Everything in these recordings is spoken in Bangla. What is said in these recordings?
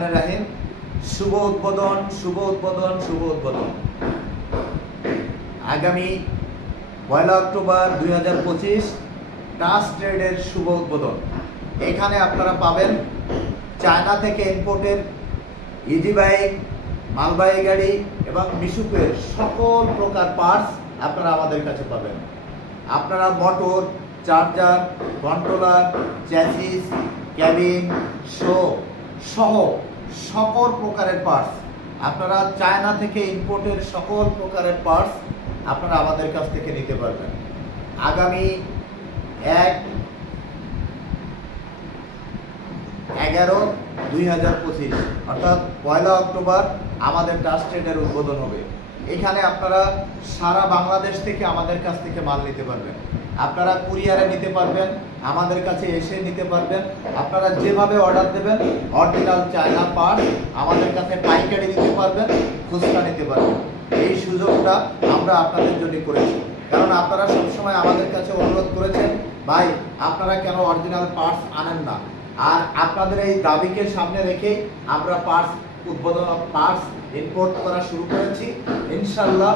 রাহিম শুভ উদ্বোধন শুভ উদ্বোধন শুভ উদ্বোধন আগামী 1 অক্টোবর 2025 টাস্ক ট্রেডের শুভ উদ্বোধন। এখানে আপনারা পাবেন চায়না থেকে ইম্পোর্টের ইজি বাইক, মালবাহী গাড়ি এবং মিশুকের সকল প্রকার পার্টস আপনারা আমাদের কাছে পাবেন। আপনারা motor, charger, controller, chassis, cabin, show সহ সকল প্রকারের পার্টস আপনারা চায়না থেকে ইম্পোর্টের সকল প্রকারের পার্টস আপনারা আমাদের কাছ থেকে নিতে পারবেন। আগামী 1/11/2025 অর্থাৎ 1 অক্টোবর আমাদের টাস্ক ট্রেডের উদ্বোধন হবে। এখানে আপনারা সারা বাংলাদেশ থেকে আমাদের কাছ থেকে মাল নিতে পারবেন। আপনারা কুরিয়ারে নিতে পারবেন, আমাদের কাছে এসে নিতে পারবেন। আপনারা যেভাবে অর্ডার দেবেন অরিজিনাল চায়না পার্ট আমাদের কাছে পাইকারি নিতে পারবেন, খুচরা নিতে পারবেন। এই সুযোগটা আমরা আপনাদের জন্য করেছি, কারণ আপনারা সবসময় আমাদের কাছে অনুরোধ করেছেন, ভাই আপনারা কেন অরিজিনাল পার্টস আনেন না। আর আপনাদের এই দাবিকে সামনে রেখেই আমরা পার্টস ইম্পোর্ট করা শুরু করেছি। ইনশাআল্লাহ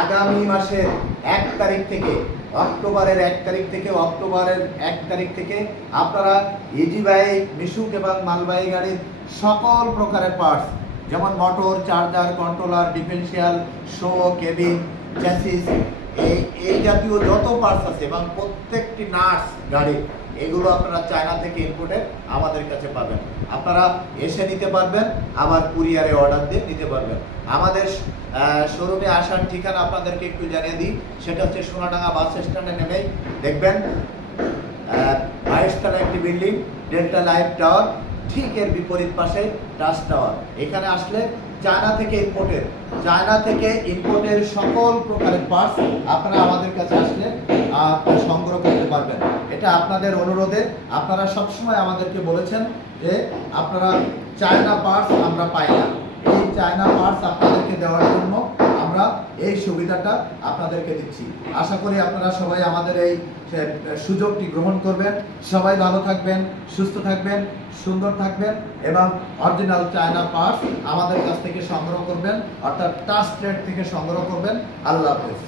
আগামী মাসের 1 তারিখ থেকে অক্টোবরের 1 তারিখ থেকে আপনারা ইজি বাইক, মিশুক এবং মালবাহী গাড়ির সকল প্রকারের পার্টস যেমন motor, charger, controller, differential, show, cabin, chassis এই জাতীয় যত পার্টস আছে এবং প্রত্যেকটি নাটস গাড়ি এগুলো আপনারা চায়না থেকে ইম্পোর্টেড আমাদের কাছে পাবেন। আপনারা এসে নিতে পারবেন, আবার কুরিয়ারে অর্ডার দিয়ে নিতে পারবেন। আমাদের শোরুমে আসার ঠিকানা আপনাদেরকে একটু জানিয়ে দিই, সেটা হচ্ছে সোনাডাঙ্গা বাস স্ট্যান্ডে নেমেই দেখবেন 22 তলা একটি বিল্ডিং, ডেল্টা লাইফ টাওয়ার, ঠিক এর বিপরীত পাশে টাস্ক টাওয়ার। এখানে আসলে চায়না থেকে ইম্পোর্টের সকল প্রকারের পার্টস আপনারা আমাদের কাছে আসলে সংগ্রহ করতে পারবেন। এটা আপনাদের অনুরোধে, আপনারা সবসময় আমাদেরকে বলেছেন যে আপনারা চায়না পার্টস আমরা পাই না। এই চায়না পার্টস আপনাদেরকে দেওয়ার জন্য আমরা এই সুবিধাটা আপনাদেরকে দিচ্ছি। আশা করি আপনারা সবাই আমাদের এই সুযোগটি গ্রহণ করবেন। সবাই ভালো থাকবেন, সুস্থ থাকবেন, সুন্দর থাকবেন এবং অরিজিনাল চায়না পার্টস আমাদের কাছ থেকে সংগ্রহ করবেন, অর্থাৎ টাস্ক ট্রেড থেকে সংগ্রহ করবেন। আল্লাহ হাফেজ।